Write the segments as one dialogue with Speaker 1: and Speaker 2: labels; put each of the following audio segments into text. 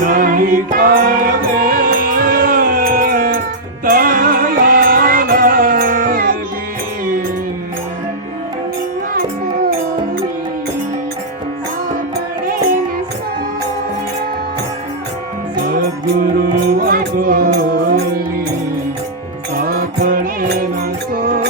Speaker 1: નહીં કરે ગુરુ આગોની સાંભળે ન સો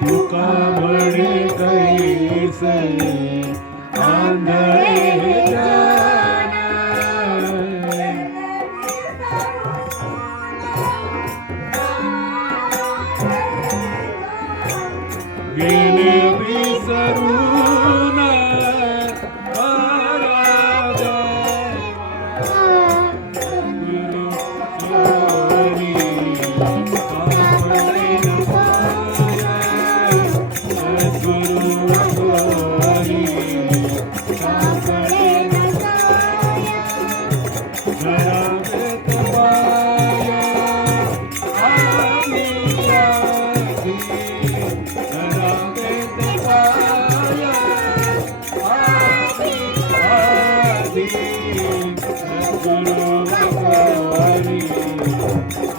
Speaker 1: तुका म्हणे कैसे आंधळे गेले विसरू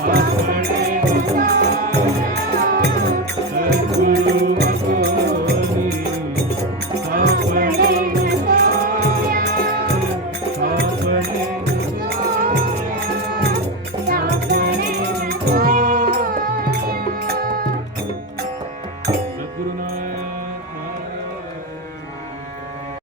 Speaker 1: Bye.